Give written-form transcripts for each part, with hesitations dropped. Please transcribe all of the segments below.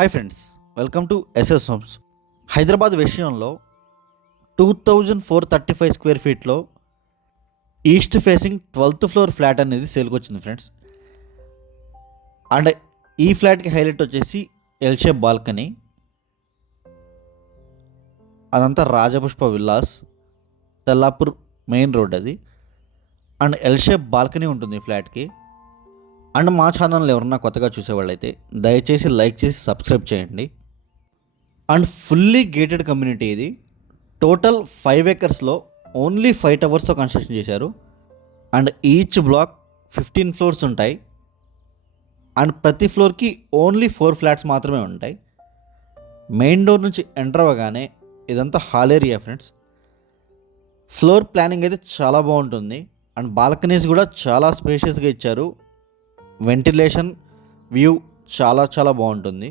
Hi friends, welcome to SS Homes. Hyderabad విషయంలో 2435 square ఫీట్లో east facing 12th floor flat అనేది సేల్కి వచ్చింది ఫ్రెండ్స్. అండ్ ఈ ఫ్లాట్కి హైలైట్ వచ్చేసి ఎల్ షేప్ బాల్కనీ, అదంతా Rajapushpa villas, Tellapur main road అది. అండ్ ఎల్ షేప్ బాల్కనీ ఉంటుంది ఈ ఫ్లాట్కి. అండ్ మా ఛానల్ ఎవరన్నా కొత్తగా చూసేవాళ్ళైతే దయచేసి లైక్ చేసి సబ్స్క్రైబ్ చేయండి. అండ్ ఫుల్లీ గేటెడ్ కమ్యూనిటీ ఇది. టోటల్ 5 acresలో ఓన్లీ 5 towers కన్స్ట్రక్షన్ చేశారు. అండ్ ఈచ్ బ్లాక్ 15 floors ఉంటాయి. అండ్ ప్రతి ఫ్లోర్కి ఓన్లీ 4 flats మాత్రమే ఉంటాయి. మెయిన్ డోర్ నుంచి ఎంటర్ అవ్వగానే ఇదంతా hall area friends. Floor planning అయితే చాలా బాగుంటుంది. అండ్ బాల్కనీస్ కూడా చాలా స్పేషియస్గా ఇచ్చారు. వెంటిలేషన్ వ్యూ చాలా బాగుంటుంది.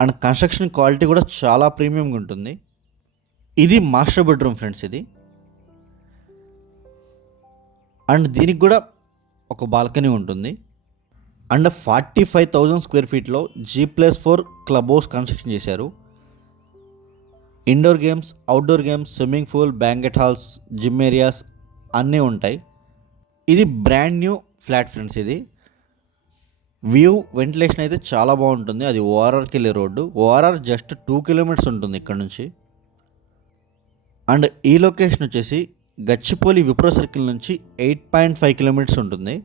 అండ్ కన్స్ట్రక్షన్ క్వాలిటీ కూడా చాలా ప్రీమియంగా ఉంటుంది. ఇది మాస్టర్ బెడ్రూమ్ ఫ్రెండ్స్ ఇది. అండ్ దీనికి కూడా ఒక బాల్కనీ ఉంటుంది. అండ్ 45,000 స్క్వేర్ ఫీట్లో G+4 క్లబ్ హౌస్ కన్స్ట్రక్షన్ చేశారు. Indoor games, outdoor games, swimming pool, banquet halls, gym areas అన్నీ ఉంటాయి. ఇది బ్రాండ్ న్యూ ఫ్లాట్ ఫ్రెండ్స్ ఇది. వ్యూ వెంటిలేషన్ అయితే చాలా బాగుంటుంది. అది ఓఆర్ఆర్కి వెళ్ళే రోడ్డు. ఓఆర్ఆర్ జస్ట్ 2 kilometers ఉంటుంది ఇక్కడ నుంచి. అండ్ ఈ లొకేషన్ వచ్చేసి గచ్చిపోలి విప్రో సర్కిల్ నుంచి 8.5 kilometers ఉంటుంది.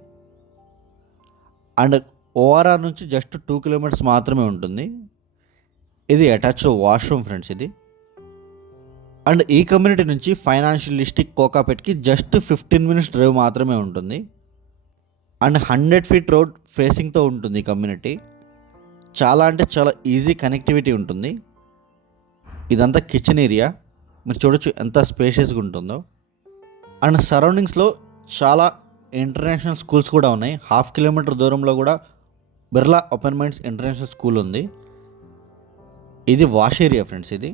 అండ్ ఓఆర్ఆర్ నుంచి జస్ట్ 2 kilometers మాత్రమే ఉంటుంది. ఇది అటాచ్డ్ వాష్రూమ్ ఫ్రెండ్స్ ఇది. అండ్ ఈ కమ్యూనిటీ నుంచి ఫైనాన్షియల్ డిస్ట్రిక్ట్ కోకాపేట్కి జస్ట్ 15 minutes డ్రైవ్ మాత్రమే ఉంటుంది. అండ్ 100 feet రోడ్ ఫేసింగ్తో ఉంటుంది ఈ కమ్యూనిటీ. చాలా అంటే చాలా ఈజీ కనెక్టివిటీ ఉంటుంది. ఇదంతా కిచెన్ ఏరియా, మీరు చూడొచ్చు ఎంత స్పేషియస్గా ఉంటుందో. అండ్ సరౌండింగ్స్లో చాలా ఇంటర్నేషనల్ స్కూల్స్ కూడా ఉన్నాయి. 1/2 kilometer దూరంలో కూడా Birla open minds international school ఉంది. ఇది వాష్ ఏరియా ఫ్రెండ్స్ ఇది.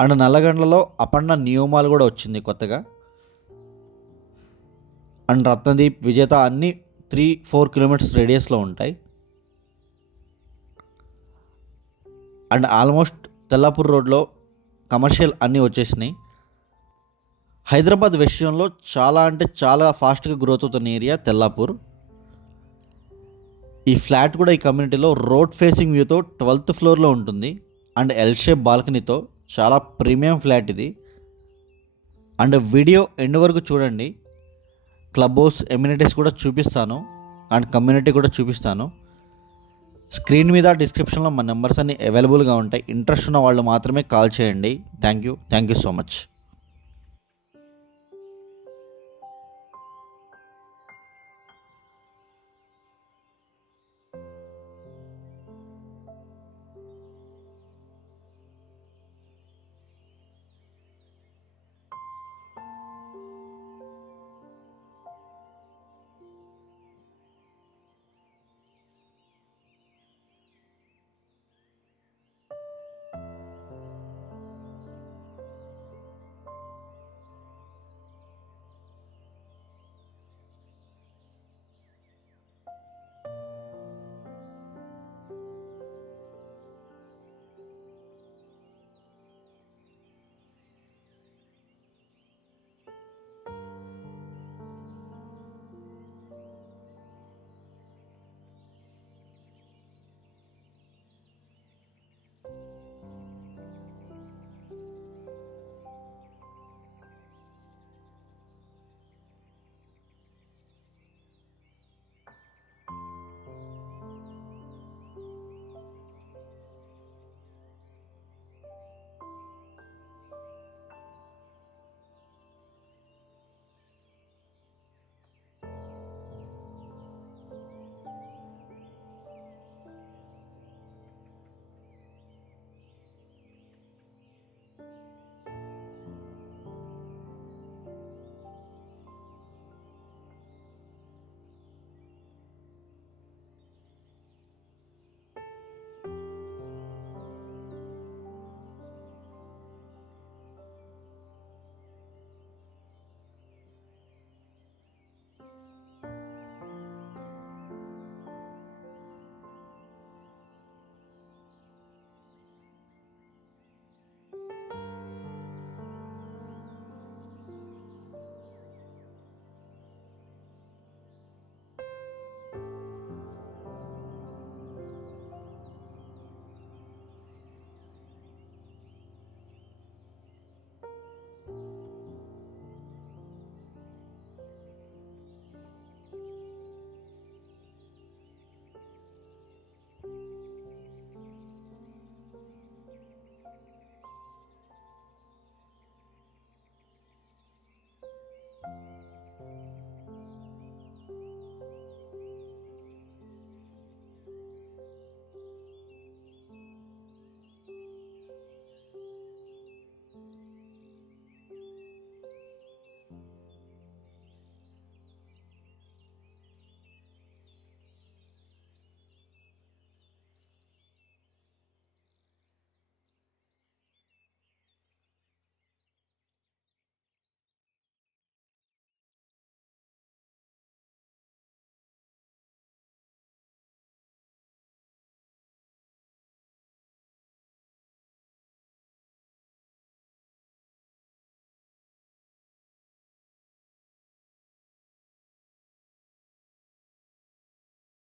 అండ్ నల్లగండ్లలో అపర్ణ నియోమాలు కూడా వచ్చింది కొత్తగా. అండ్ రత్నదీప్, విజేత అన్నీ 3-4 kilometers రేడియస్లో ఉంటాయి. అండ్ ఆల్మోస్ట్ తెల్లాపూర్ రోడ్లో కమర్షియల్ అన్నీ వచ్చేసినాయి. హైదరాబాద్ విషయంలో చాలా అంటే చాలా ఫాస్ట్గా గ్రోత్ అవుతున్న ఏరియా తెల్లాపూర్. ఈ ఫ్లాట్ కూడా ఈ కమ్యూనిటీలో రోడ్ ఫేసింగ్ వ్యూతో 12th ఫ్లోర్లో ఉంటుంది. అండ్ ఎల్ షేప్ బాల్కనీతో చాలా ప్రీమియం ఫ్లాట్ ఇది. అండ్ వీడియో ఎండ్ వరకు చూడండి. క్లబ్ హౌస్ ఎమ్యూనిటీస్ కూడా చూపిస్తాను. అండ్ కమ్యూనిటీ కూడా చూపిస్తాను. స్క్రీన్ మీద డిస్క్రిప్షన్లో మా నెంబర్స్ అన్నీ అవైలబుల్గా ఉంటాయి. ఇంట్రెస్ట్ ఉన్న వాళ్ళు మాత్రమే కాల్ చేయండి. Thank you so much.